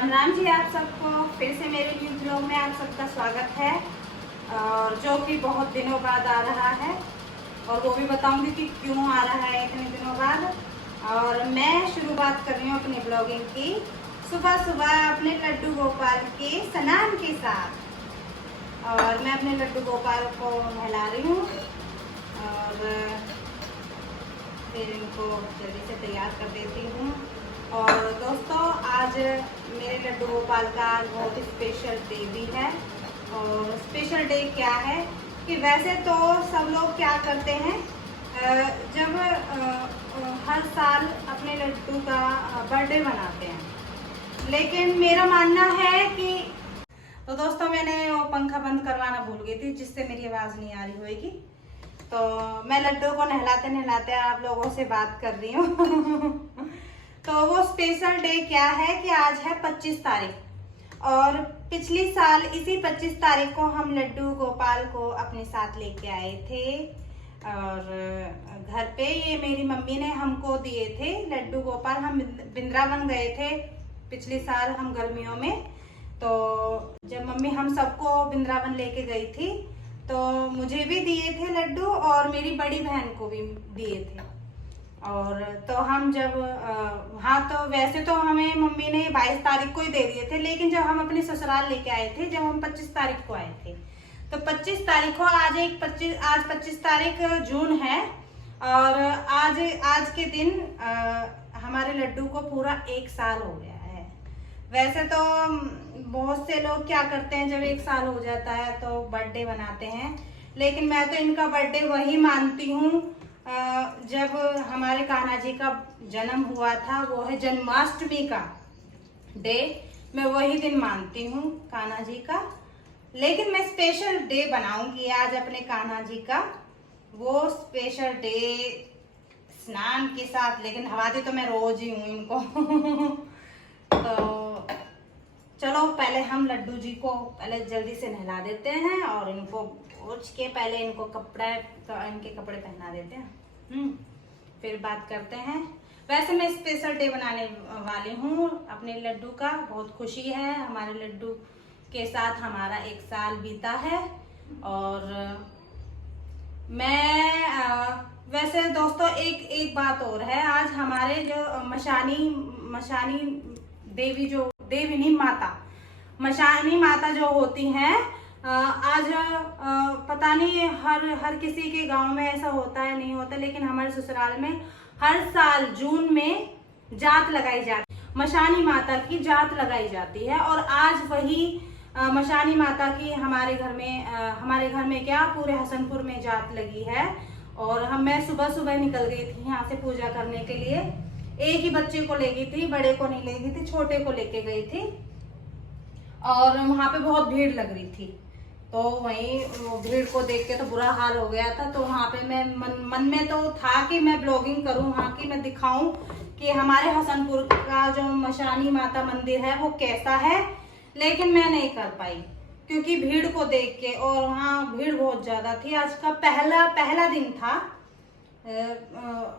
राम राम जी। आप सबको फिर से मेरे न्यू ब्लॉग में आप सबका स्वागत है, और जो कि बहुत दिनों बाद आ रहा है, और वो भी बताऊंगी कि क्यों आ रहा है इतने दिनों बाद। और मैं शुरुआत कर रही हूँ अपनी ब्लॉगिंग की सुबह सुबह अपने लड्डू गोपाल के स्नान के साथ। और मैं अपने लड्डू गोपाल को नहला रही हूँ और फिर इनको जल्दी से तैयार कर देती हूँ। और दोस्तों, आज मेरे लड्डू गोपाल का बहुत स्पेशल डे भी है। और स्पेशल डे क्या है कि वैसे तो सब लोग क्या करते हैं, जब हर साल अपने लड्डू का बर्थडे मनाते हैं, लेकिन मेरा मानना है कि तो दोस्तों, मैंने वो पंखा बंद करवाना भूल गई थी, जिससे मेरी आवाज़ नहीं आ रही होगी। तो मैं लड्डू को नहलाते नहलाते आप लोगों से बात कर रही हूँ। तो वो स्पेशल डे क्या है कि आज है 25 तारीख, और पिछली साल इसी 25 तारीख को हम लड्डू गोपाल को अपने साथ लेके आए थे। और घर पे ये मेरी मम्मी ने हमको दिए थे लड्डू गोपाल। हम वृंदावन गए थे पिछले साल हम गर्मियों में। तो जब मम्मी हम सबको वृंदावन लेके गई थी तो मुझे भी दिए थे लड्डू और मेरी बड़ी बहन को भी दिए थे। और तो हम जब हाँ, तो वैसे तो हमें मम्मी ने 22 तारीख को ही दे दिए थे, लेकिन जब हम अपने ससुराल लेके आए थे, जब हम 25 तारीख को आए थे, तो 25 तारीख को आज 25 तारीख जून है। और आज के दिन हमारे लड्डू को पूरा 1 साल हो गया है। वैसे तो बहुत से लोग क्या करते हैं, जब 1 साल हो जाता है तो बर्थडे बनाते हैं, लेकिन मैं तो इनका बर्थडे वही मानती हूँ जब हमारे कान्हा जी का जन्म हुआ था। वो है जन्माष्टमी का डे, मैं वही दिन मानती हूँ कान्हा जी का। लेकिन मैं स्पेशल डे बनाऊंगी आज अपने कान्हा जी का, वो स्पेशल डे स्नान के साथ। लेकिन नहवाती तो मैं रोज ही हूँ इनको। तो चलो, पहले हम लड्डू जी को पहले जल्दी से नहला देते हैं और इनको पोंछ के पहले इनको इनके कपड़े पहना देते हैं। फिर बात करते हैं। वैसे मैं स्पेशल डे बनाने वाली हूँ अपने लड्डू का। बहुत खुशी है, हमारे लड्डू के साथ हमारा 1 साल बीता है। और मैं वैसे दोस्तों एक बात और है। आज हमारे जो मशानी देवी, जो देवी नहीं माता, मशानी माता जो होती हैं, आज पता नहीं हर किसी के गांव में ऐसा होता है नहीं होता, लेकिन हमारे ससुराल में हर साल जून में जात लगाई जाती है, मशानी माता की जात लगाई जाती है। और आज वही मशानी माता की हमारे घर में क्या पूरे हसनपुर में जात लगी है। और मैं सुबह निकल गई थी यहाँ से पूजा करने के लिए। एक ही बच्चे को ले गई थी, बड़े को नहीं ले गई थी, छोटे को लेके गई थी। और वहां पे बहुत भीड़ लग रही थी, तो वहीं भीड़ को देख के तो बुरा हाल हो गया था। तो वहां पे मैं मन में तो था कि मैं ब्लॉगिंग करूं वहां की, मैं दिखाऊं कि हमारे हसनपुर का जो मशानी माता मंदिर है वो कैसा है, लेकिन मैं नहीं कर पाई क्योंकि भीड़ को देख के। और वहाँ भीड़ बहुत ज्यादा थी। आज का पहला दिन था,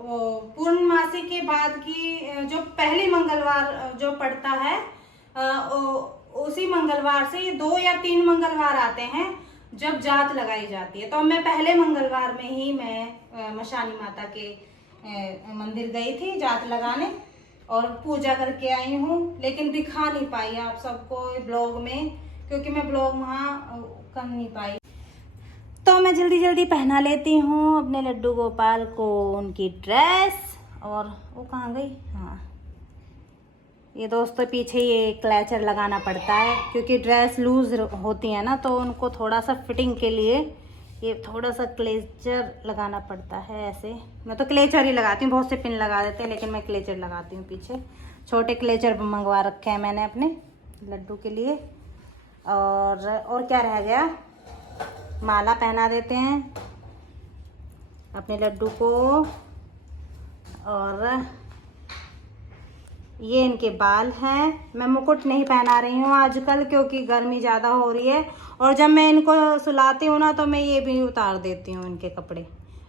वो पूर्णमासी के बाद की जो पहली मंगलवार जो पड़ता है, उसी मंगलवार से 2 या 3 मंगलवार आते हैं जब जात लगाई जाती है। तो मैं पहले मंगलवार में ही मैं मशानी माता के मंदिर गई थी जात लगाने और पूजा करके आई हूँ, लेकिन दिखा नहीं पाई आप सबको ब्लॉग में, क्योंकि मैं ब्लॉग वहाँ कर नहीं पाई। तो मैं जल्दी पहना लेती हूँ अपने लड्डू गोपाल को उनकी ड्रेस। और वो कहाँ गई? हाँ, ये दोस्तों पीछे ये क्लैचर लगाना पड़ता है, क्योंकि ड्रेस लूज होती है ना, तो उनको थोड़ा सा फिटिंग के लिए ये थोड़ा सा क्लेचर लगाना पड़ता है। ऐसे मैं तो क्लेचर ही लगाती हूँ, बहुत से पिन लगा देते हैं, लेकिन मैं क्लेचर लगाती हूँ पीछे। छोटे क्लेचर मंगवा रखे हैं मैंने अपने लड्डू के लिए। और क्या रह गया, माला पहना देते हैं अपने लड्डू को। और ये इनके बाल हैं। मैं मुकुट नहीं पहना रही हूँ आजकल, क्योंकि गर्मी ज़्यादा हो रही है। और जब मैं इनको सुलाती हूँ ना, तो मैं ये भी उतार देती हूँ इनके कपड़े।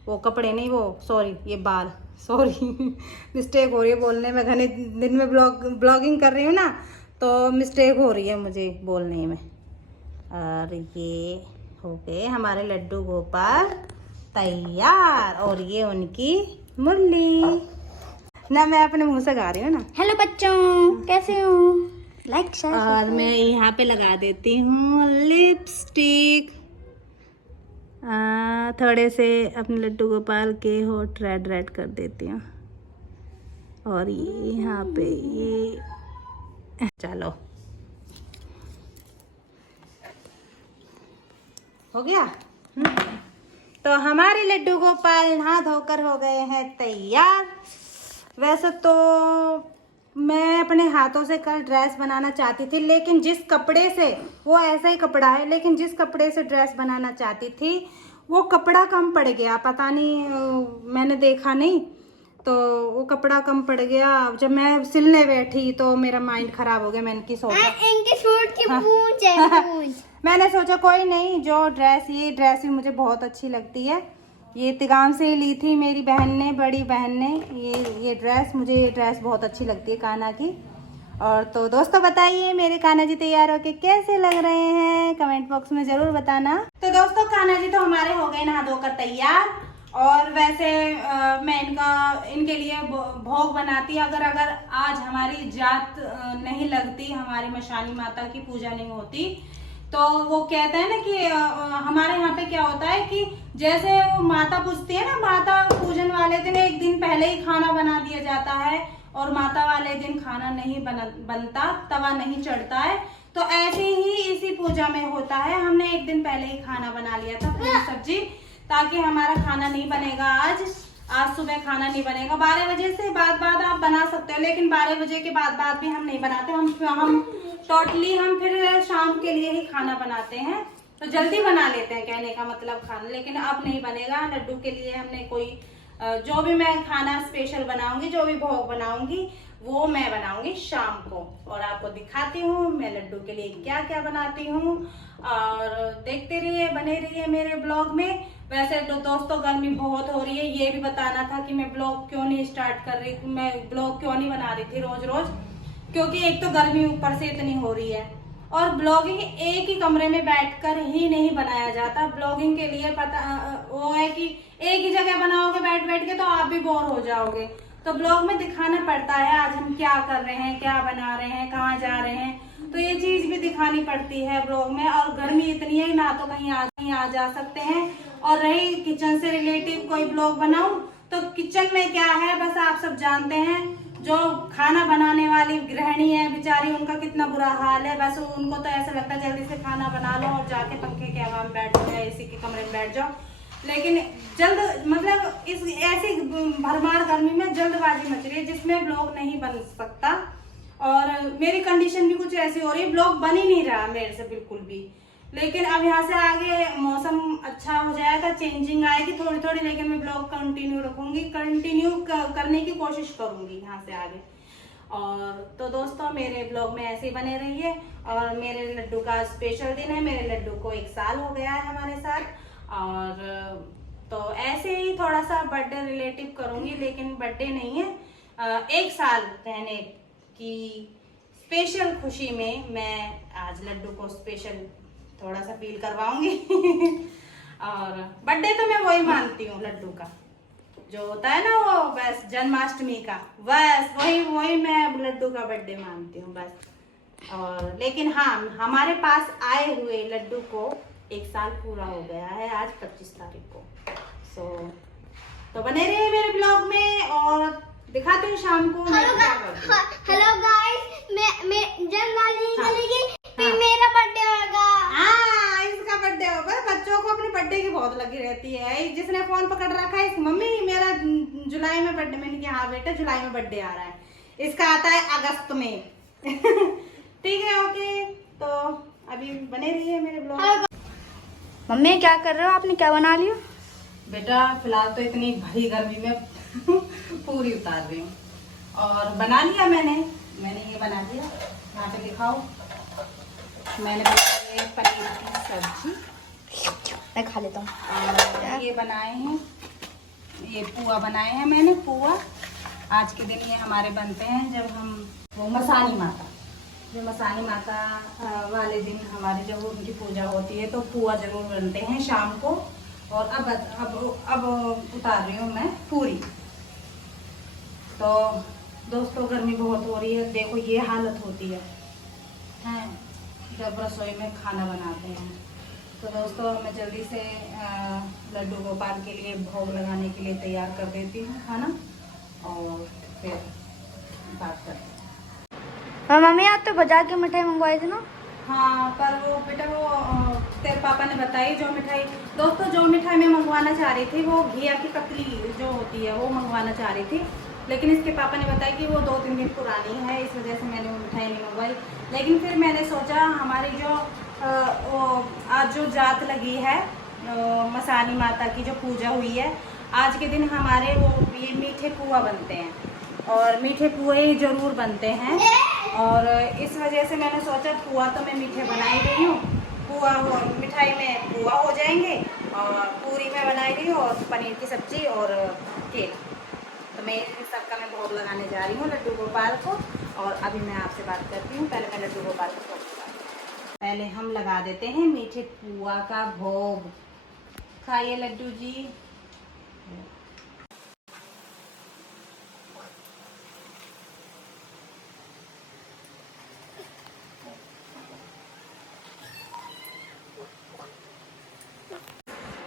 वो कपड़े नहीं, वो सॉरी, ये बाल, सॉरी मिस्टेक हो रही है बोलने में। घने दिन में ब्लॉगिंग कर रही हूँ ना, तो मिस्टेक हो रही है मुझे बोलने में। और ये हो गए हमारे लड्डू गोपाल तैयार, और ये उनकी मुरली ना, मैं अपने मुंह से गा रही हूँ ना। हेलो बच्चों, कैसे हो? Like share. और मैं यहाँ पे लगा देती हूँ लिपस्टिक, थोड़े से अपने लड्डू गोपाल के होठ रेड रेड कर देती हूँ, और ये यहाँ पे ये चलो हो गया। तो हमारे लड्डू गोपाल नहा धोकर हो गए हैं तैयार। वैसे तो मैं अपने हाथों से कल ड्रेस बनाना चाहती थी, लेकिन जिस कपड़े से, वो ऐसा ही कपड़ा है, लेकिन जिस कपड़े से ड्रेस बनाना चाहती थी वो कपड़ा कम पड़ गया, पता नहीं, मैंने देखा नहीं, तो वो कपड़ा कम पड़ गया। जब मैं सिलने बैठी तो मेरा माइंड खराब हो गया। मैंने की सोचा इनके सूट की पूंछ है, पूंछ। मैंने सोचा कोई नहीं, जो ड्रेस, ये ड्रेस भी मुझे बहुत अच्छी लगती है, ये तिगाम से ही ली थी मेरी बहन ने, बड़ी बहन ने। ये ड्रेस, मुझे ये ड्रेस बहुत अच्छी लगती है कान्हा की। और तो दोस्तों बताइए मेरे कान्हा जी तैयार होके कैसे लग रहे हैं, कमेंट बॉक्स में जरूर बताना। तो दोस्तों कान्हा जी तो हमारे हो गए नहा धोकर तैयार। और वैसे मैं इनके लिए भोग बनाती, अगर आज हमारी जात नहीं लगती, हमारी मशानी माता की पूजा नहीं होती, तो वो कहते हैं ना कि हमारे यहाँ पे क्या होता है कि जैसे वो माता पूजती है ना, माता पूजन वाले दिन एक दिन पहले ही खाना बना दिया जाता है, और माता वाले दिन खाना नहीं बनता, तवा नहीं चढ़ता है। तो ऐसे ही इसी पूजा में होता है, हमने एक दिन पहले ही खाना बना लिया था, पूरी सब्जी, ताकि हमारा खाना नहीं बनेगा आज सुबह खाना नहीं बनेगा। 12 बजे से बाद आप बना सकते हो, लेकिन 12 बजे के बाद भी हम नहीं बनाते, हम टोटली हम फिर शाम के लिए ही खाना बनाते हैं, तो जल्दी बना लेते हैं, कहने का मतलब खाना। लेकिन अब नहीं बनेगा लड्डू के लिए, हमने कोई जो भी मैं खाना स्पेशल बनाऊंगी, जो भी भोग बनाऊंगी, वो मैं बनाऊंगी शाम को, और आपको दिखाती हूँ मैं लड्डू के लिए क्या क्या बनाती हूँ। और देखते रहिए, बने रहिए मेरे ब्लॉग में। वैसे तो दोस्तों गर्मी बहुत हो रही है, ये भी बताना था कि मैं ब्लॉग क्यों नहीं स्टार्ट कर रही, मैं ब्लॉग क्यों नहीं बना रही थी रोज, क्योंकि एक तो गर्मी ऊपर से इतनी हो रही है, और ब्लॉगिंग एक ही कमरे में बैठकर ही नहीं बनाया जाता। ब्लॉगिंग के लिए पता वो है कि एक ही जगह बनाओगे बैठ के तो आप भी बोर हो जाओगे, तो ब्लॉग में दिखाना पड़ता है आज हम क्या कर रहे हैं, क्या बना रहे हैं, कहाँ जा रहे हैं, तो ये चीज भी दिखानी पड़ती है ब्लॉग में। और गर्मी इतनी है ना, तो कहीं आ जा सकते हैं। और रही किचन से रिलेटिव कोई ब्लॉग बनाऊं, तो किचन में क्या है बस आप सब जानते हैं, जो खाना बनाने वाली गृहिणी है बेचारी, उनका कितना बुरा हाल है। बस उनको तो ऐसा लगता है जल्दी से खाना बना लो और जाके पंखे के हवा में बैठ जाओ, एसी के कमरे में बैठ जाओ, लेकिन जल्द मतलब इस ऐसी भरमार गर्मी में जल्दबाजी मच रही है, जिसमें ब्लॉग नहीं बन सकता। और मेरी कंडीशन भी कुछ ऐसी हो रही है, ब्लॉग बन ही नहीं रहा मेरे से बिल्कुल भी। लेकिन अब यहाँ से आगे मौसम अच्छा हो जाएगा, चेंजिंग आएगी थोड़ी थोड़ी, लेकिन मैं ब्लॉग कंटिन्यू रखूंगी, कंटिन्यू करने की कोशिश करूंगी यहाँ से आगे। और तो दोस्तों मेरे ब्लॉग में ऐसे ही बने रहिए। और मेरे लड्डू का स्पेशल दिन है, मेरे लड्डू को 1 साल हो गया है हमारे साथ, और तो ऐसे ही थोड़ा सा बर्थडे रिलेटिव करूंगी, लेकिन बर्थडे नहीं है, 1 साल रहने की स्पेशल खुशी में मैं आज लड्डू को स्पेशल थोड़ा सा फील करवाऊंगी। और बर्थडे तो मैं वही मानती हूँ, लड्डू का जो होता है ना वो बस जन्माष्टमी का, बस वही मैं लड्डू का बर्थडे मानती हूँ बस। और लेकिन हाँ, हमारे पास आए हुए लड्डू को 1 साल पूरा हो गया है आज 25 तारीख को। तो बने रहिए मेरे ब्लॉग में, और दिखाते हैं शाम को। हेलो गाइस, मैं जब गाली निकलेगी फिर मेरा बर्थडे होगा। हाँ, इसका बर्थडे होगा। बच्चों को अपने बर्थडे की बहुत लगी रहती है। जिसने फोन पकड़ रखा है, मम्मी मेरा जुलाई में बर्थडे, मैंने कहा हाँ बेटा जुलाई में बर्थडे आ रहा है, इसका आता है अगस्त में। ठीक है, ओके, तो अभी बने रहिए मेरे ब्लॉग। मम्मी क्या कर रहे हो, आपने क्या बना लिया? बेटा फिलहाल तो इतनी भारी गर्मी में पूरी उतार रही हूँ, और बना लिया मैंने ये बना दिया, यहाँ पे दिखाओ। मैंने बनाई पनीर की सब्जी, मैं खा लेता हूँ। और ये बनाए हैं, ये पुआ बनाए हैं मैंने, पुआ आज के दिन ये हमारे बनते हैं जब हम वो मसानी माता जो मसानी माता वाले दिन हमारे जब उनकी पूजा होती है तो पुआ जरूर बनते हैं शाम को। और अब उतार रही हूँ मैं पूरी। तो दोस्तों गर्मी बहुत हो रही है, देखो ये हालत होती है जब रसोई में खाना बनाते हैं। तो दोस्तों मैं जल्दी से लड्डू गोपाल के लिए भोग लगाने के लिए तैयार कर देती हूँ खाना और फिर बात करते हैं। मम्मी आप तो बाजार की मिठाई मंगवाई थी ना? हाँ पर वो बेटा वो तेरे पापा ने बताई जो मिठाई। दोस्तों जो मिठाई मैं मंगवाना चाह रही थी वो घिया की पतली जो होती है वो मंगवाना चाह रही थी, लेकिन इसके पापा ने बताया कि वो 2-3 दिन पुरानी है, इस वजह से मैंने वो मिठाई नहीं मंगवाई। लेकिन फिर मैंने सोचा हमारी जो आज जो जात लगी है मसानी माता की जो पूजा हुई है, आज के दिन हमारे वो ये मीठे पुआ बनते हैं और मीठे पुए जरूर बनते हैं। और इस वजह से मैंने सोचा पुआ तो मैं मीठे बना ही रही हूँ, पुआ हो मिठाई में पुआ हो जाएंगे और पूरी में बनाई रही हूँ और पनीर की सब्जी और केक। तो मैं इन सबका मैं भोग लगाने जा रही हूँ लड्डू गोपाल को। और अभी मैं आपसे बात करती हूँ, पहले मैं लड्डू गोपाल को पहले हम लगा देते हैं मीठे पुआ का भोग। खाइए लड्डू जी।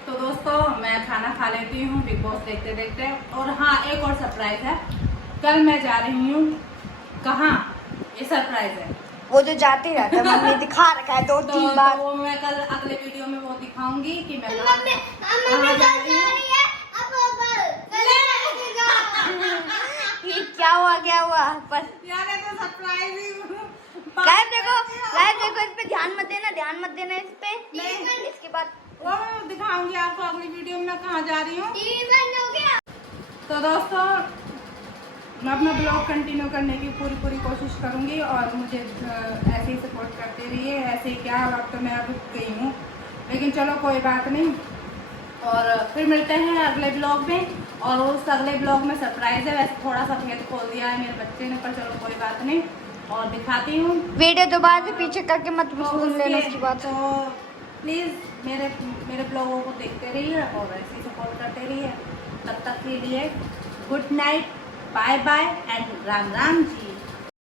तो दोस्तों मैं खाना खा लेती हूँ बिग बॉस देखते देखते। और हाँ एक और सरप्राइज है, कल मैं जा रही हूँ कहाँ, ये सरप्राइज है। वो जो जाते रहता है मम्मी दिखा रखा है 2-3 बार। तो वो मैं कल अगले वीडियो में वो दिखाऊंगी कि मैं मम्मी कहाँ जा रही हूँ। क्या हुआ पर यार ये तो सरप्राइज ही गाइस देखो इस पे ध्यान मत देना इस पे। इसके बाद वो दिखाऊंगी आपको अगली वीडियो में मैं कहाँ जा रही हूँ। तो दोस्तों मैं अपना ब्लॉग कंटिन्यू करने की पूरी कोशिश करूँगी और मुझे ऐसे ही सपोर्ट करते रहिए। ऐसे ही क्या अब तो मैं रुक गई हूँ, लेकिन चलो कोई बात नहीं। और फिर मिलते हैं अगले ब्लॉग में। और उस अगले ब्लॉग में सरप्राइज है, वैसे थोड़ा सा भेद खोल दिया है मेरे बच्चे ने, पर चलो कोई बात नहीं और दिखाती हूँ। वीडियो दोबारा से पीछे करके मत सुन लेना उसकी बात। तो प्लीज़ मेरे ब्लॉगों को देखते रहिए और ऐसे ही सपोर्ट करते रहिए। तब तक के लिए good night, bye bye and Ram Ram ji.